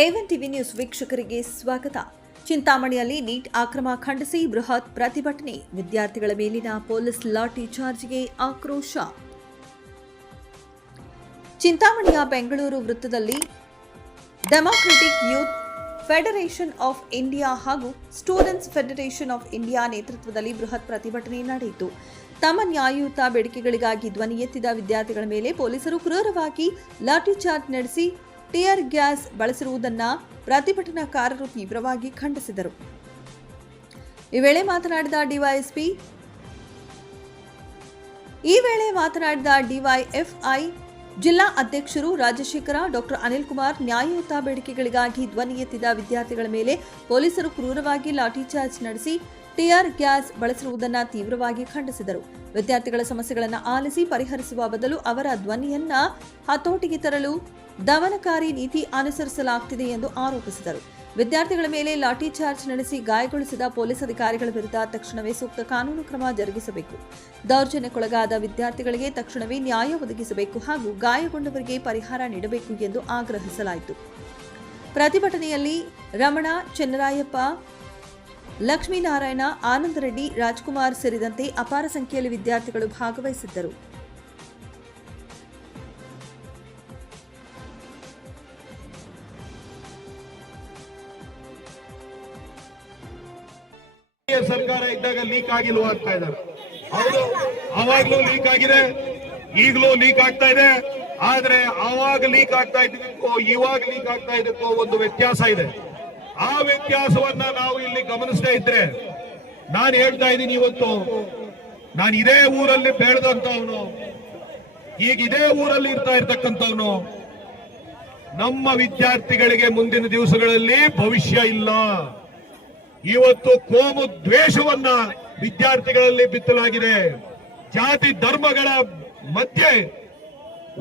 A1 TV news ವೀಕ್ಷಕರಿಗೆ ಸ್ವಾಗತ. ಚಿಂತಾಮಣಿಯಲ್ಲಿ neat ಅಕ್ರಮ ಖಂಡಿಸಿ ಬೃಹತ್ ಪ್ರತಿಭಟನೆ. ವಿದ್ಯಾರ್ಥಿಗಳ ಮೇಲಿನ ಪೊಲೀಸ್ ಲಾಠಿ ಚಾರ್ಜ್ಗೆ ಆಕ್ರೋಶ. ಚಿಂತಾಮಣಿಯ ಬೆಂಗಳೂರು ವೃತ್ತದಲ್ಲಿ democratic youth federation of India ಹಾಗೂ ಸ್ಟೂಡೆಂಟ್ಸ್ ಫೆಡರೇಷನ್ ಆಫ್ ಇಂಡಿಯಾ ನೇತೃತ್ವದಲ್ಲಿ ಬೃಹತ್ ಪ್ರತಿಭಟನೆ ನಡೆಯಿತು. ತಮ್ಮ ನ್ಯಾಯಯುತ ಬೇಡಿಕೆಗಳಿಗಾಗಿ ಧ್ವನಿ ಎತ್ತಿದ ವಿದ್ಯಾರ್ಥಿಗಳ ಮೇಲೆ ಪೊಲೀಸರು ಕ್ರೂರವಾಗಿ ಲಾಠಿ ಚಾರ್ಜ್ ನಡೆಸಿ ಟಿಯರ್ ಗ್ಯಾಸ್ ಬಳಸಿರುವುದನ್ನು ಪ್ರತಿಭಟನಾಕಾರರು ತೀವ್ರವಾಗಿ ಖಂಡಿಸಿದರು. ಈ ವೇಳೆ ಮಾತನಾಡಿದ ಡಿವೈಎಫ್ಐ ಜಿಲ್ಲಾ ಅಧ್ಯಕ್ಷರು ರಾಜಶೇಖರ, ಡಾಕ್ಟರ್ ಅನಿಲ್ ಕುಮಾರ್, ನ್ಯಾಯಯುತ ಬೇಡಿಕೆಗಳಿಗಾಗಿ ಧ್ವನಿ ಎತ್ತಿದ ವಿದ್ಯಾರ್ಥಿಗಳ ಮೇಲೆ ಪೊಲೀಸರು ಕ್ರೂರವಾಗಿ ಲಾಠಿ ಚಾರ್ಜ್ ನಡೆಸಿ ಟಿಯರ್ ಗ್ಯಾಸ್ ಬಳಸಿರುವುದನ್ನು ತೀವ್ರವಾಗಿ ಖಂಡಿಸಿದರು. ವಿದ್ಯಾರ್ಥಿಗಳ ಸಮಸ್ಯೆಗಳನ್ನು ಆಲಿಸಿ ಪರಿಹರಿಸುವ ಬದಲು ಅವರ ಧ್ವನಿಯನ್ನ ಹತೋಟಿಗೆ ತರಲು ದಮನಕಾರಿ ನೀತಿ ಅನುಸರಿಸಲಾಗುತ್ತಿದೆ ಎಂದು ಆರೋಪಿಸಿದರು. ವಿದ್ಯಾರ್ಥಿಗಳ ಮೇಲೆ ಲಾಠಿ ಚಾರ್ಜ್ ನಡೆಸಿ ಗಾಯಗೊಳಿಸಿದ ಪೊಲೀಸ್ ಅಧಿಕಾರಿಗಳ ವಿರುದ್ಧ ತಕ್ಷಣವೇ ಸೂಕ್ತ ಕಾನೂನು ಕ್ರಮ ಜರುಗಿಸಬೇಕು. ದೌರ್ಜನ್ಯಕ್ಕೊಳಗಾದ ವಿದ್ಯಾರ್ಥಿಗಳಿಗೆ ತಕ್ಷಣವೇ ನ್ಯಾಯ ಒದಗಿಸಬೇಕು ಹಾಗೂ ಗಾಯಗೊಂಡವರಿಗೆ ಪರಿಹಾರ ನೀಡಬೇಕು ಎಂದು ಆಗ್ರಹಿಸಲಾಯಿತು. ಪ್ರತಿಭಟನೆಯಲ್ಲಿ ರಮಣ, ಚೆನ್ನರಾಯಪ್ಪ, ಲಕ್ಷ್ಮೀನಾರಾಯಣ, ಆನಂದ ರೆಡ್ಡಿ, ರಾಜ್ಕುಮಾರ್ ಸೇರಿದಂತೆ ಅಪಾರ ಸಂಖ್ಯೆಯಲ್ಲಿ ವಿದ್ಯಾರ್ಥಿಗಳು ಭಾಗವಹಿಸಿದ್ದರು. ಸರ್ಕಾರ ಇದ್ದಾಗ ಲೀಕ್ ಆಗಿಲ್ವಾ ಅಂತ ಇದ್ದಾರೆ. ಅವರು ಅವಾಗ್ಲೂ ಲೀಕ್ ಆಗಿದೆ, ಈಗಲೂ ಲೀಕ್ ಆಗ್ತಾ ಇದೆ. ಆದ್ರೆ ಅವಾಗ ಲೀಕ್ ಆಗ್ತಾ ಇದ್ದಕ್ಕೂ ಇವಾಗ ಲೀಕ್ ಆಗ್ತಾ ಇದಕ್ಕೂ ಒಂದು ವ್ಯತ್ಯಾಸ ಇದೆ. ಆ ವ್ಯತ್ಯಾಸವನ್ನ ನಾವು ಇಲ್ಲಿ ಗಮನಿಸ್ತಾ ಇದ್ರೆ, ನಾನು ಹೇಳ್ತಾ ಇದ್ದೀನಿ, ಇವತ್ತು ನಾನು ಇದೇ ಊರಲ್ಲಿ ಬೆಳೆದಂತವನು, ಈಗ ಇದೇ ಊರಲ್ಲಿ ಇರ್ತಾ ಇರ್ತಕ್ಕಂಥವನು, ನಮ್ಮ ವಿದ್ಯಾರ್ಥಿಗಳಿಗೆ ಮುಂದಿನ ದಿವಸಗಳಲ್ಲಿ ಭವಿಷ್ಯ ಇಲ್ಲ. ಇವತ್ತು ಕೋಮು ದ್ವೇಷವನ್ನ ವಿದ್ಯಾರ್ಥಿಗಳಲ್ಲಿ ಬಿತ್ತಲಾಗಿದೆ. ಜಾತಿ ಧರ್ಮಗಳ ಮಧ್ಯೆ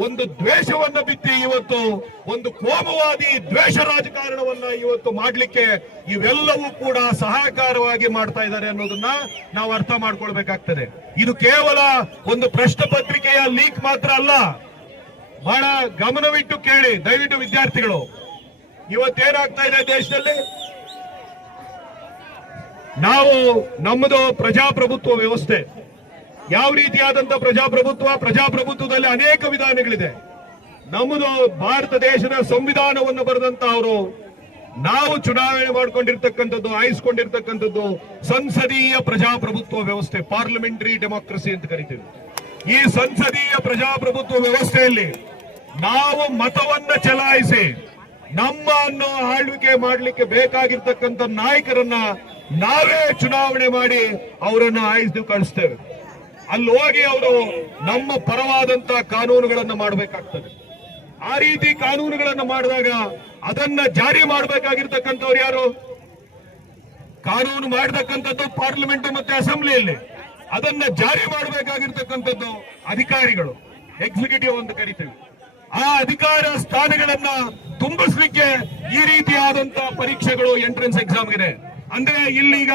ಒಂದು ದ್ವೇಷವನ್ನ ಬಿತ್ತಿ ಇವತ್ತು ಒಂದು ಕೋಮುವಾದಿ ದ್ವೇಷ ರಾಜಕಾರಣವನ್ನ ಇವತ್ತು ಮಾಡ್ಲಿಕ್ಕೆ ಇವೆಲ್ಲವೂ ಕೂಡ ಸಹಕಾರವಾಗಿ ಮಾಡ್ತಾ ಇದ್ದಾರೆ ಅನ್ನೋದನ್ನ ನಾವು ಅರ್ಥ ಮಾಡ್ಕೊಳ್ಬೇಕಾಗ್ತದೆ. ಇದು ಕೇವಲ ಒಂದು ಪ್ರಶ್ನೆ ಪತ್ರಿಕೆಯ ಲೀಕ್ ಮಾತ್ರ ಅಲ್ಲ. ಬಹಳ ಗಮನವಿಟ್ಟು ಕೇಳಿ ದಯವಿಟ್ಟು ವಿದ್ಯಾರ್ಥಿಗಳು. ಇವತ್ತೇನಾಗ್ತಾ ಇದೆ ದೇಶದಲ್ಲಿ, ನಾವು ನಮ್ಮದು ಪ್ರಜಾಪ್ರಭುತ್ವ ವ್ಯವಸ್ಥೆ. ಯಾವ ರೀತಿಯಾದಂತ ಪ್ರಜಾಪ್ರಭುತ್ವದಲ್ಲಿ ಅನೇಕ ವಿಧಾನಗಳಿದೆ. ನಮ್ಮದು ಭಾರತ ದೇಶದ ಸಂವಿಧಾನವನ್ನು ಬರೆದಂತಹವರು. ನಾವು ಚುನಾವಣೆ ಮಾಡಿಕೊಂಡಿರ್ತಕ್ಕಂಥದ್ದು, ಆಯ್ಸ್ಕೊಂಡಿರ್ತಕ್ಕಂಥದ್ದು ಸಂಸದೀಯ ಪ್ರಜಾಪ್ರಭುತ್ವ ವ್ಯವಸ್ಥೆ, ಪಾರ್ಲಿಮೆಂಟರಿ ಡೆಮಾಕ್ರಸಿ ಅಂತ ಕರಿತೀವಿ. ಈ ಸಂಸದೀಯ ಪ್ರಜಾಪ್ರಭುತ್ವ ವ್ಯವಸ್ಥೆಯಲ್ಲಿ ನಾವು ಮತವನ್ನ ಚಲಾಯಿಸಿ ನಮ್ಮನ್ನು ಆಳ್ವಿಕೆ ಮಾಡಲಿಕ್ಕೆ ಬೇಕಾಗಿರ್ತಕ್ಕಂಥ ನಾಯಕರನ್ನ ನಾವೇ ಚುನಾವಣೆ ಮಾಡಿ ಅವರನ್ನ ಆಯ್ದು ಕಳಿಸ್ತೇವೆ. ಅಲ್ಲಿ ಹೋಗಿ ಅವರು ನಮ್ಮ ಪರವಾದಂತ ಕಾನೂನುಗಳನ್ನ ಮಾಡಬೇಕಾಗ್ತದೆ. ಆ ರೀತಿ ಕಾನೂನುಗಳನ್ನ ಮಾಡಿದಾಗ ಅದನ್ನ ಜಾರಿ ಮಾಡಬೇಕಾಗಿರ್ತಕ್ಕಂಥವ್ರು ಯಾರು? ಕಾನೂನು ಮಾಡತಕ್ಕಂಥದ್ದು ಪಾರ್ಲಿಮೆಂಟ್ ಮತ್ತೆ ಅಸೆಂಬ್ಲಿಯಲ್ಲಿ. ಅದನ್ನ ಜಾರಿ ಮಾಡಬೇಕಾಗಿರ್ತಕ್ಕಂಥದ್ದು ಅಧಿಕಾರಿಗಳು, ಎಕ್ಸಿಕ್ಯೂಟಿವ್ ಅಂತ ಕರಿತೇವೆ. ಆ ಅಧಿಕಾರ ಸ್ಥಾನಗಳನ್ನ ತುಂಬಿಸ್ಲಿಕ್ಕೆ ಈ ರೀತಿಯಾದಂತ ಪರೀಕ್ಷೆಗಳು, ಎಂಟ್ರೆನ್ಸ್ ಎಕ್ಸಾಮ್ ಇದೆ. ಅಂದ್ರೆ ಇಲ್ಲೀಗ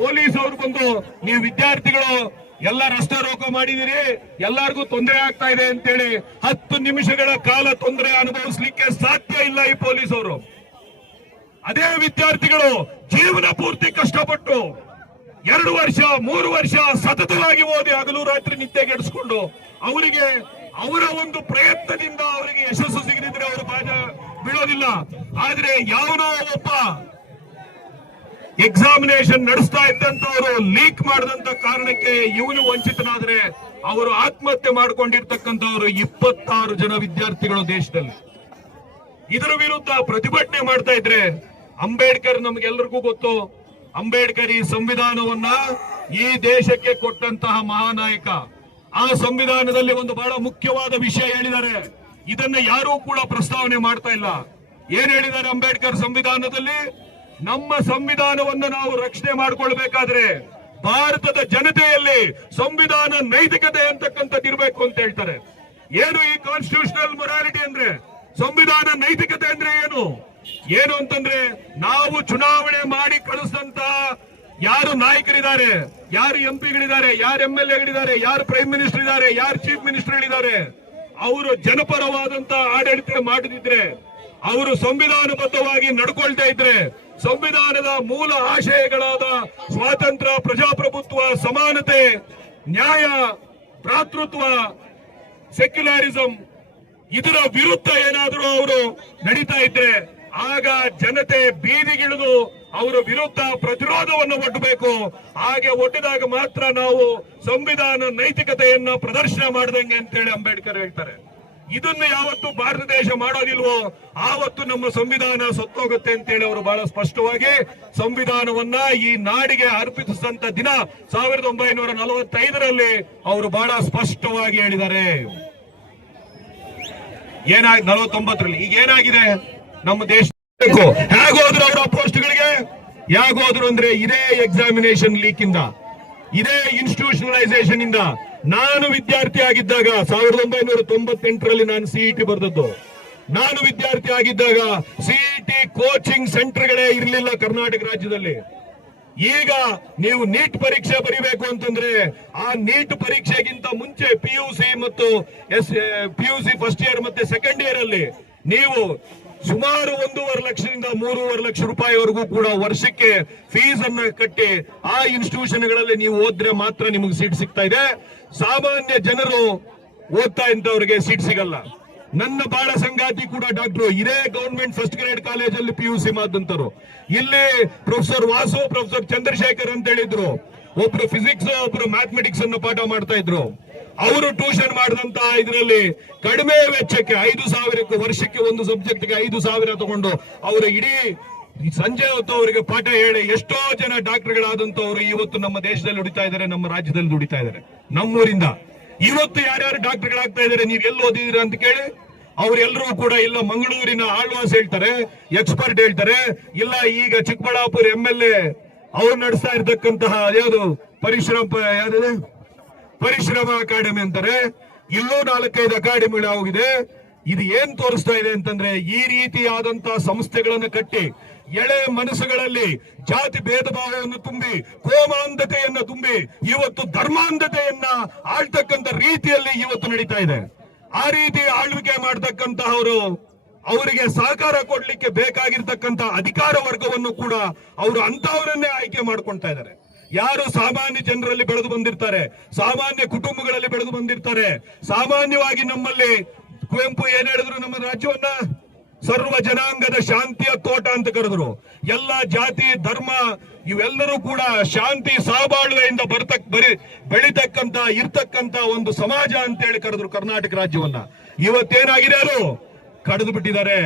ಪೊಲೀಸ್ ಅವರು ಬಂದು, ನೀವು ವಿದ್ಯಾರ್ಥಿಗಳು ಎಲ್ಲ ರಸ್ತೆ ರೋಕ ಮಾಡಿದಿರಿ, ಎಲ್ಲರಿಗೂ ತೊಂದರೆ ಆಗ್ತಾ ಇದೆ ಅಂತೇಳಿ 10 ನಿಮಿಷಗಳ ಕಾಲ ತೊಂದರೆ ಅನುಭವಿಸ್ಲಿಕ್ಕೆ ಸಾಧ್ಯ ಇಲ್ಲ ಈ ಪೊಲೀಸ್ ಅವರು. ಅದೇ ವಿದ್ಯಾರ್ಥಿಗಳು ಜೀವನ ಪೂರ್ತಿ ಕಷ್ಟಪಟ್ಟು 2 ವರ್ಷ 3 ವರ್ಷ ಸತತವಾಗಿ ಓದಿ ಹಗಲು ರಾತ್ರಿ ನಿದ್ದೆಗೆಡಿಸ್ಕೊಂಡು ಅವರಿಗೆ ಅವರ ಒಂದು ಪ್ರಯತ್ನದಿಂದ ಅವರಿಗೆ ಯಶಸ್ಸು ಸಿಗದಿದ್ರೆ ಅವರು ಬೀಳೋದಿಲ್ಲ. ಆದ್ರೆ ಯಾವನೋ ಒಬ್ಬ ಎಕ್ಸಾಮಿನೇಷನ್ ನಡೆಸ್ತಾ ಇದ್ದಂತವರು ಲೀಕ್ ಮಾಡಿದಂತ ಕಾರಣಕ್ಕೆ ಇವನು ವಂಚಿತನಾದ್ರೆ ಅವರು ಆತ್ಮಹತ್ಯೆ ಮಾಡಿಕೊಂಡಿರ್ತಕ್ಕಂಥವ್ರು 26 ಜನ ವಿದ್ಯಾರ್ಥಿಗಳು ದೇಶದಲ್ಲಿ. ಇದರ ವಿರುದ್ಧ ಪ್ರತಿಭಟನೆ ಮಾಡ್ತಾ ಇದ್ರೆ, ಅಂಬೇಡ್ಕರ್ ನಮ್ಗೆಲ್ಲರಿಗೂ ಗೊತ್ತು. ಅಂಬೇಡ್ಕರ್ ಈ ಸಂವಿಧಾನವನ್ನ ಈ ದೇಶಕ್ಕೆ ಕೊಟ್ಟಂತಹ ಮಹಾನಾಯಕ. ಆ ಸಂವಿಧಾನದಲ್ಲಿ ಒಂದು ಬಹಳ ಮುಖ್ಯವಾದ ವಿಷಯ ಹೇಳಿದ್ದಾರೆ. ಇದನ್ನ ಯಾರೂ ಕೂಡ ಪ್ರಸ್ತಾವನೆ ಮಾಡ್ತಾ ಇಲ್ಲ. ಏನ್ ಹೇಳಿದ್ದಾರೆ ಅಂಬೇಡ್ಕರ್ ಸಂವಿಧಾನದಲ್ಲಿ? ನಮ್ಮ ಸಂವಿಧಾನವನ್ನು ನಾವು ರಕ್ಷಣೆ ಮಾಡಿಕೊಳ್ಬೇಕಾದ್ರೆ ಭಾರತದ ಜನತೆಯಲ್ಲಿ ಸಂವಿಧಾನ ನೈತಿಕತೆ ಅಂತಕ್ಕಂಥದ್ದು ಇರಬೇಕು ಅಂತ ಹೇಳ್ತಾರೆ. ಏನು ಈ ಕಾನ್ಸ್ಟಿಟ್ಯೂಷನಲ್ ಮೊರಾಲಿಟಿ ಅಂದ್ರೆ? ಸಂವಿಧಾನ ನೈತಿಕತೆ ಅಂದ್ರೆ ಏನು ಅಂತಂದ್ರೆ, ನಾವು ಚುನಾವಣೆ ಮಾಡಿ ಕಳಿಸಿದಂತ ಯಾರು ನಾಯಕರಿದ್ದಾರೆ, ಯಾರು ಎಂಪಿಗಳಿದ್ದಾರೆ, ಯಾರು MLAಗಳಿದ್ದಾರೆ, ಯಾರು ಪ್ರೈಮ್ ಮಿನಿಸ್ಟರ್ ಇದ್ದಾರೆ, ಯಾರು ಚೀಫ್ ಮಿನಿಸ್ಟರ್ ಇದ್ದಾರೆ, ಅವರು ಜನಪರವಾದಂತ ಆಡಳಿತ ಮಾಡದಿದ್ರೆ ಅವರು ಸಂವಿಧಾನಬದ್ಧವಾಗಿ ನಡ್ಕೊಳ್ತಾ ಇದ್ರೆ, ಸಂವಿಧಾನದ ಮೂಲ ಆಶಯಗಳಾದ ಸ್ವಾತಂತ್ರ್ಯ, ಪ್ರಜಾಪ್ರಭುತ್ವ, ಸಮಾನತೆ, ನ್ಯಾಯ, ಭ್ರಾತೃತ್ವ, ಸೆಕ್ಯುಲರಿಸಂ ಇದರ ವಿರುದ್ಧ ಏನಾದರೂ ಅವರು ನಡೀತಾ ಇದ್ರೆ ಆಗ ಜನತೆ ಬೀದಿಗಿಳಿದು ಅವರ ವಿರುದ್ಧ ಪ್ರತಿರೋಧವನ್ನು ಒಡ್ಡಬೇಕು. ಹಾಗೆ ಒಡ್ಡಿದಾಗ ಮಾತ್ರ ನಾವು ಸಂವಿಧಾನ ನೈತಿಕತೆಯನ್ನ ಪ್ರದರ್ಶನ ಮಾಡಿದಂಗೆ ಅಂತೇಳಿ ಅಂಬೇಡ್ಕರ್ ಹೇಳ್ತಾರೆ. ಇದನ್ನು ಯಾವತ್ತು ಭಾರತ ದೇಶ ಮಾಡೋದಿಲ್ವೋ ಆವತ್ತು ನಮ್ಮ ಸಂವಿಧಾನ ಸತ್ತೋಗುತ್ತೆ ಅಂತೇಳಿ ಅವರು ಬಹಳ ಸ್ಪಷ್ಟವಾಗಿ ಸಂವಿಧಾನವನ್ನ ಈ ನಾಡಿಗೆ ಅರ್ಪಿಸಿದಂತ ದಿನ 1945ರಲ್ಲಿ ಅವರು ಬಹಳ ಸ್ಪಷ್ಟವಾಗಿ ಹೇಳಿದ್ದಾರೆ. 49ರಲ್ಲಿ ಈಗ ಏನಾಗಿದೆ ನಮ್ಮ ದೇಶ ಹೇಗೋದ್ರು ಅವರ ಪೋಸ್ಟ್ಗಳಿಗೆ ಹೇಗೋದ್ರು ಅಂದ್ರೆ ಇದೇ ಎಕ್ಸಾಮಿನೇಷನ್ ಲೀಕ್ ಇಂದ, ಇದೇ ಇನ್ಸ್ಟಿಟ್ಯೂಷನಲೈಸೇಷನ್ ಇಂದ. ನಾನು ವಿದ್ಯಾರ್ಥಿ ಆಗಿದ್ದಾಗ 1998ರಲ್ಲಿ ನಾನು ಸಿಇಟಿ ಬರೆದದ್ದು. ನಾನು ವಿದ್ಯಾರ್ಥಿ ಆಗಿದ್ದಾಗ ಸಿಇಟಿ ಕೋಚಿಂಗ್ ಸೆಂಟರ್ಗಳೇ ಇರಲಿಲ್ಲ ಕರ್ನಾಟಕ ರಾಜ್ಯದಲ್ಲಿ. ಈಗ ನೀವು ನೀಟ್ ಪರೀಕ್ಷೆ ಬರೀಬೇಕು ಅಂತಂದ್ರೆ ಆ ನೀಟ್ ಪರೀಕ್ಷೆಗಿಂತ ಮುಂಚೆ ಪಿಯುಸಿ ಮತ್ತು ಪಿಯುಸಿ ಫಸ್ಟ್ ಇಯರ್ ಮತ್ತೆ ಸೆಕೆಂಡ್ ಇಯರ್ ಅಲ್ಲಿ ನೀವು ಸುಮಾರು 1.5 ಲಕ್ಷದಿಂದ 3.5 ಲಕ್ಷ ರೂಪಾಯಿವರೆಗೂ ಕೂಡ ವರ್ಷಕ್ಕೆ ಫೀಸ್ ಅನ್ನ ಕಟ್ಟಿ ಆ ಇನ್ಸ್ಟಿಟ್ಯೂಷನ್ಗಳಲ್ಲಿ ನೀವು ಓದ್ರೆ ಮಾತ್ರ ನಿಮಗೆ ಸೀಟ್ ಸಿಗ್ತಾ ಇದೆ. ಸಾಮಾನ್ಯ ಜನರು ಓದ್ತಾ ಇದ್ದವರಿಗೆ ಸೀಟ್ ಸಿಗಲ್ಲ. ನನ್ನ ಬಾಳ ಸಂಗಾತಿ ಕೂಡ ಡಾಕ್ಟ್ರು ಇದೇ ಗವರ್ಮೆಂಟ್ ಫಸ್ಟ್ ಗ್ರೇಡ್ ಕಾಲೇಜಲ್ಲಿ ಪಿಯುಸಿ ಮಾದಂತರು. ಇಲ್ಲಿ ಪ್ರೊಫೆಸರ್ ವಾಸು, ಪ್ರೊಫೆಸರ್ ಚಂದ್ರಶೇಖರ್ ಅಂತ ಹೇಳಿದ್ರು. ಒಬ್ರು ಫಿಸಿಕ್ಸ್, ಒಬ್ರು ಮ್ಯಾಥಮೆಟಿಕ್ಸ್ ಅನ್ನು ಪಾಠ ಮಾಡ್ತಾ ಇದ್ರು. ಅವರು ಟ್ಯೂಷನ್ ಮಾಡಿದಂತ ಇದರಲ್ಲಿ ಕಡಿಮೆ ವೆಚ್ಚಕ್ಕೆ 5,000 ವರ್ಷಕ್ಕೆ ಒಂದು ಸಬ್ಜೆಕ್ಟ್ಗೆ 5,000 ತಗೊಂಡು ಅವರು ಇಡೀ ಸಂಜೆ ಹೊತ್ತು ಅವರಿಗೆ ಪಾಠ ಹೇಳಿ ಎಷ್ಟೋ ಜನ ಡಾಕ್ಟರ್ಗಳಾದಂತವ್ರು ಇವತ್ತು ನಮ್ಮ ದೇಶದಲ್ಲಿ ದುಡಿತಾ ಇದ್ದಾರೆ, ನಮ್ಮ ರಾಜ್ಯದಲ್ಲಿ ದುಡಿತಾ ಇದ್ದಾರೆ. ನಮ್ಮೂರಿಂದ ಇವತ್ತು ಯಾರ್ಯಾರು ಡಾಕ್ಟರ್ಗಳಾಗ್ತಾ ಇದ್ದಾರೆ ನೀವು ಎಲ್ಲಿ ಓದಿದ್ದೀರಾ ಅಂತ ಕೇಳಿ ಅವರೆಲ್ಲರೂ ಕೂಡ ಇಲ್ಲ ಮಂಗಳೂರಿನ ಆಳ್ವಾಸ್ ಹೇಳ್ತಾರೆ, ಎಕ್ಸ್ಪರ್ಟ್ ಹೇಳ್ತಾರೆ, ಇಲ್ಲ ಈಗ ಚಿಕ್ಕಬಳ್ಳಾಪುರ MLA ಅವ್ರು ನಡೆಸ್ತಾ ಇರ್ತಕ್ಕಂತಹ ಯಾವುದು ಪರಿಶ್ರಮ ಅಕಾಡೆಮಿ ಅಂತಾರೆ. ಇಲ್ಲೂ 4-5 ಅಕಾಡೆಮಿಗಳು ಹೋಗಿದೆ. ಇದು ಏನ್ ತೋರಿಸ್ತಾ ಇದೆ ಅಂತಂದ್ರೆ ಈ ರೀತಿಯಾದಂತಹ ಸಂಸ್ಥೆಗಳನ್ನು ಕಟ್ಟಿ ಎಳೆ ಮನಸ್ಸುಗಳಲ್ಲಿ ಜಾತಿ ಭೇದ ಭಾವವನ್ನು ತುಂಬಿ ಕೋಮಾಂಧತೆಯನ್ನ ತುಂಬಿ ಇವತ್ತು ಧರ್ಮಾಂಧತೆಯನ್ನ ಆಳ್ತಕ್ಕಂಥ ರೀತಿಯಲ್ಲಿ ಇವತ್ತು ನಡೀತಾ ಇದೆ. ಆ ರೀತಿ ಆಳ್ವಿಕೆ ಮಾಡ್ತಕ್ಕಂತಹವರು ಅವರಿಗೆ ಸಹಕಾರ ಕೊಡ್ಲಿಕ್ಕೆ ಬೇಕಾಗಿರ್ತಕ್ಕಂಥ ಅಧಿಕಾರ ವರ್ಗವನ್ನು ಕೂಡ ಅವರು ಅಂತವರನ್ನೇ ಆಯ್ಕೆ ಮಾಡ್ಕೊಳ್ತಾ ಇದ್ದಾರೆ. ಯಾರು ಸಾಮಾನ್ಯ ಜನರಲ್ಲಿ ಬೆಳೆದು ಬಂದಿರ್ತಾರೆ, ಸಾಮಾನ್ಯ ಕುಟುಂಬಗಳಲ್ಲಿ ಬೆಳೆದು ಬಂದಿರ್ತಾರೆ. ಸಾಮಾನ್ಯವಾಗಿ ನಮ್ಮಲ್ಲಿ ಕುವೆಂಪು ಏನ್ ಹೇಳಿದ್ರು, ನಮ್ಮ ರಾಜ್ಯವನ್ನ ಸರ್ವ ಜನಾಂಗದ ಶಾಂತಿಯ ತೋಟ ಅಂತ ಕರೆದ್ರು. ಎಲ್ಲ ಜಾತಿ ಧರ್ಮ ಇವೆಲ್ಲರೂ ಕೂಡ ಶಾಂತಿ ಸಹಬಾಳ್ವೆಯಿಂದ ಬೆಳಿತಕ್ಕಂತ ಇರ್ತಕ್ಕಂತ ಒಂದು ಸಮಾಜ ಅಂತೇಳಿ ಕರೆದ್ರು ಕರ್ನಾಟಕ ರಾಜ್ಯವನ್ನ. ಇವತ್ತೇನಾಗಿದೆ ಅದು ಕಡಿದು ಬಿಟ್ಟಿದ್ದಾರೆ.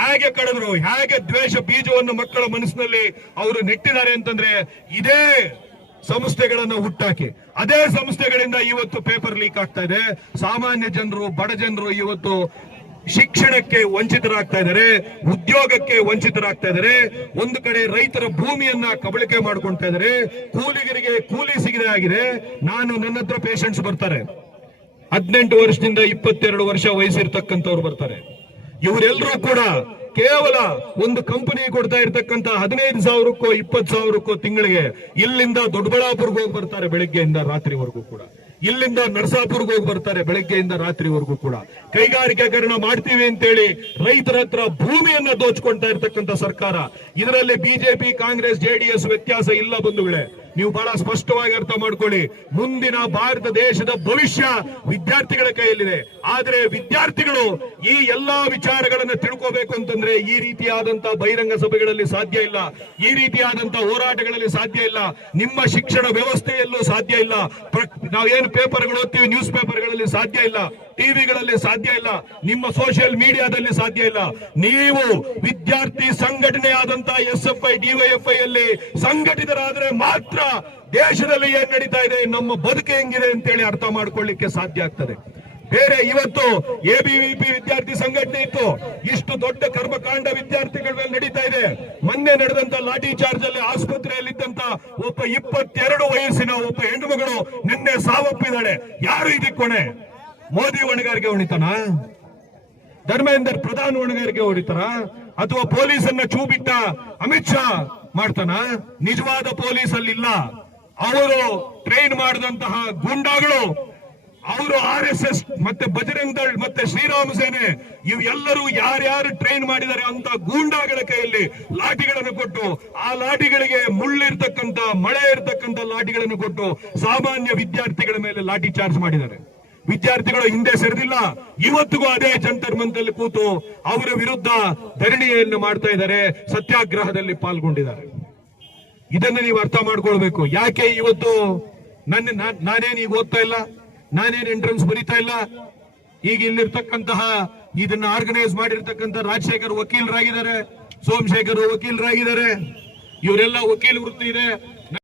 ಹೇಗೆ ಕಡಿದ್ರು, ಹೇಗೆ ದ್ವೇಷ ಬೀಜವನ್ನು ಮಕ್ಕಳ ಮನಸ್ಸಿನಲ್ಲಿ ಅವರು ನೆಟ್ಟಿದ್ದಾರೆ ಅಂತಂದ್ರೆ ಇದೇ ಸಂಸ್ಥೆಗಳನ್ನು ಹುಟ್ಟಾಕಿ ಅದೇ ಸಂಸ್ಥೆಗಳಿಂದ ಇವತ್ತು ಪೇಪರ್ ಲೀಕ್ ಆಗ್ತಾ ಇದೆ. ಸಾಮಾನ್ಯ ಜನರು, ಬಡ ಜನರು ಇವತ್ತು ಶಿಕ್ಷಣಕ್ಕೆ ವಂಚಿತರಾಗ್ತಾ ಇದ್ದಾರೆ, ಉದ್ಯೋಗಕ್ಕೆ ವಂಚಿತರಾಗ್ತಾ ಇದ್ದಾರೆ. ಒಂದು ಕಡೆ ರೈತರ ಭೂಮಿಯನ್ನ ಕಬಳಿಕೆ ಮಾಡ್ಕೊಳ್ತಾ ಇದ್ದಾರೆ, ಕೂಲಿಗರಿಗೆ ಕೂಲಿ ಸಿಗದೆ ಆಗಿದೆ. ನನ್ನ ಹತ್ರ ಪೇಷಂಟ್ಸ್ ಬರ್ತಾರೆ, 18 ವರ್ಷದಿಂದ 22 ವರ್ಷ ವಯಸ್ಸಿರ್ತಕ್ಕಂಥವ್ರು ಬರ್ತಾರೆ. ಇವರೆಲ್ಲರೂ ಕೂಡ ಕೇವಲ ಒಂದು ಕಂಪನಿ ಕೊಡ್ತಾ ಇರ್ತಕ್ಕಂಥ 15,000ಕ್ಕೋ 20,000ಕ್ಕೋ ತಿಂಗಳಿಗೆ ಇಲ್ಲಿಂದ ದೊಡ್ಡಬಳ್ಳಾಪುರ್ಗೆ ಹೋಗಿ ಬರ್ತಾರೆ ಬೆಳಿಗ್ಗೆಯಿಂದ ರಾತ್ರಿವರೆಗೂ ಕೂಡ. ಇಲ್ಲಿಂದ ನರಸಾಪುರ್ಗೆ ಹೋಗಿ ಬರ್ತಾರೆ ಬೆಳಗ್ಗೆಯಿಂದ ರಾತ್ರಿವರೆಗೂ ಕೂಡ. ಕೈಗಾರಿಕೀಕರಣ ಮಾಡ್ತೀವಿ ಅಂತೇಳಿ ರೈತರ ಹತ್ರ ಭೂಮಿಯನ್ನ ದೋಚ್ಕೊಳ್ತಾ ಇರ್ತಕ್ಕಂಥ ಸರ್ಕಾರ. ಇದರಲ್ಲಿ ಬಿಜೆಪಿ, ಕಾಂಗ್ರೆಸ್, JDS ವ್ಯತ್ಯಾಸ ಇಲ್ಲ ಬಂಧುಗಳೇ. ನೀವು ಬಹಳ ಸ್ಪಷ್ಟವಾಗಿ ಅರ್ಥ ಮಾಡ್ಕೊಳ್ಳಿ. ಮುಂದಿನ ಭಾರತ ದೇಶದ ಭವಿಷ್ಯ ವಿದ್ಯಾರ್ಥಿಗಳ ಕೈಯಲ್ಲಿದೆ. ಆದ್ರೆ ವಿದ್ಯಾರ್ಥಿಗಳು ಈ ಎಲ್ಲಾ ವಿಚಾರಗಳನ್ನು ತಿಳ್ಕೋಬೇಕು ಅಂತಂದ್ರೆ ಈ ರೀತಿಯಾದಂತಹ ಬಹಿರಂಗ ಸಭೆಗಳಲ್ಲಿ ಸಾಧ್ಯ ಇಲ್ಲ, ಈ ರೀತಿಯಾದಂತಹ ಹೋರಾಟಗಳಲ್ಲಿ ಸಾಧ್ಯ ಇಲ್ಲ, ನಿಮ್ಮ ಶಿಕ್ಷಣ ವ್ಯವಸ್ಥೆಯಲ್ಲೂ ಸಾಧ್ಯ ಇಲ್ಲ. ನಾವೇನು ಪೇಪರ್ಗಳು ಓದ್ತೀವಿ, ನ್ಯೂಸ್ ಪೇಪರ್ಗಳಲ್ಲಿ ಸಾಧ್ಯ ಇಲ್ಲ, ಟಿವಿಗಳಲ್ಲಿ ಸಾಧ್ಯ ಇಲ್ಲ, ನಿಮ್ಮ ಸೋಷಿಯಲ್ ಮೀಡಿಯಾದಲ್ಲಿ ಸಾಧ್ಯ ಇಲ್ಲ. ನೀವು ವಿದ್ಯಾರ್ಥಿ ಸಂಘಟನೆ ಆದಂತಹ SFI, DYFI ಅಲ್ಲಿ ಸಂಘಟಿತರಾದ್ರೆ ಮಾತ್ರ ದೇಶದಲ್ಲಿ ಏನ್ ನಡೀತಾ ಇದೆ, ನಮ್ಮ ಬದುಕು ಹೆಂಗಿದೆ ಅಂತೇಳಿ ಅರ್ಥ ಮಾಡ್ಕೊಳ್ಳಿಕ್ಕೆ ಸಾಧ್ಯ ಆಗ್ತದೆ. ಬೇರೆ ಇವತ್ತು ABVP ವಿದ್ಯಾರ್ಥಿ ಸಂಘಟನೆ ಇತ್ತು, ಇಷ್ಟು ದೊಡ್ಡ ಕರ್ಮಕಾಂಡ ವಿದ್ಯಾರ್ಥಿಗಳ ಮೇಲೆ ನಡೀತಾ ಇದೆ. ಮೊನ್ನೆ ನಡೆದಂತ ಲಾಠಿ ಚಾರ್ಜ್ ಅಲ್ಲಿ ಆಸ್ಪತ್ರೆಯಲ್ಲಿದ್ದಂತ ಒಬ್ಬ 22 ವಯಸ್ಸಿನ ಒಬ್ಬ ಹೆಣ್ಣು ಮಗಳು ನಿನ್ನೆ ಸಾವಪ್ಪಿದ್ದಾಳೆ. ಯಾರು ಇದಕ್ಕೆ ಹೊಣೆ? ಮೋದಿ ಹೊಣೆಗಾರಿಕೆ ಹೊಣಿತಾನ? ಧರ್ಮೇಂದ್ರ ಪ್ರಧಾನ್ ಹೊಣೆಗಾರಿಕೆ ಹೊಡಿತಾರ? ಅಥವಾ ಪೊಲೀಸನ್ನ ಚೂಬಿಟ್ಟ ಅಮಿತ್ ಶಾ ಮಾಡ್ತಾನ? ನಿಜವಾದ ಪೊಲೀಸ್ ಅಲ್ಲಿಲ್ಲ, ಅವರು ಟ್ರೈನ್ ಮಾಡಿದಂತಹ ಗೂಂಡಾಗಳು ಅವರು RSS ಮತ್ತೆ ಬಜರಂಗ್ ದಳ್ ಮತ್ತೆ ಶ್ರೀರಾಮ ಸೇನೆ ಇವೆಲ್ಲರೂ ಯಾರ್ಯಾರು ಟ್ರೈನ್ ಮಾಡಿದ್ದಾರೆ ಅಂತ ಗೂಂಡಾಗಳ ಕೈಯಲ್ಲಿ ಲಾಠಿಗಳನ್ನು ಕೊಟ್ಟು, ಆ ಲಾಠಿಗಳಿಗೆ ಮುಳ್ಳಿರ್ತಕ್ಕಂಥ ಮಳೆ ಇರ್ತಕ್ಕಂಥ ಲಾಠಿಗಳನ್ನು ಕೊಟ್ಟು ಸಾಮಾನ್ಯ ವಿದ್ಯಾರ್ಥಿಗಳ ಮೇಲೆ ಲಾಠಿ ಚಾರ್ಜ್ ಮಾಡಿದ್ದಾರೆ. ವಿದ್ಯಾರ್ಥಿಗಳು ಹಿಂದೆ ಸರಿದಿಲ್ಲ. ಇವತ್ತಿಗೂ ಅದೇ ಜಂತರ್ ಮಂತಲ್ಲಿ ಕೂತು ಅವರ ವಿರುದ್ಧ ಧರಣಿಯನ್ನು ಮಾಡ್ತಾ ಇದ್ದಾರೆ, ಸತ್ಯಾಗ್ರಹದಲ್ಲಿ ಪಾಲ್ಗೊಂಡಿದ್ದಾರೆ. ಇದನ್ನು ನೀವು ಅರ್ಥ ಮಾಡ್ಕೊಳ್ಬೇಕು. ಯಾಕೆ ಇವತ್ತು ನಾನೇನು ಈಗ ಓದ್ತಾ ಇಲ್ಲ, ನಾನೇನು ಎಂಟ್ರೆನ್ಸ್ ಬರೀತಾ ಇಲ್ಲ. ಈಗ ಇಲ್ಲಿರ್ತಕ್ಕಂತಹ ಇದನ್ನ ಆರ್ಗನೈಸ್ ಮಾಡಿರ್ತಕ್ಕಂಥ ರಾಜಶೇಖರ್ ವಕೀಲರಾಗಿದ್ದಾರೆ, ಸೋಮಶೇಖರ್ ವಕೀಲರಾಗಿದ್ದಾರೆ, ಇವರೆಲ್ಲ ವಕೀಲ ವೃತ್ತಿ ಇದೆ.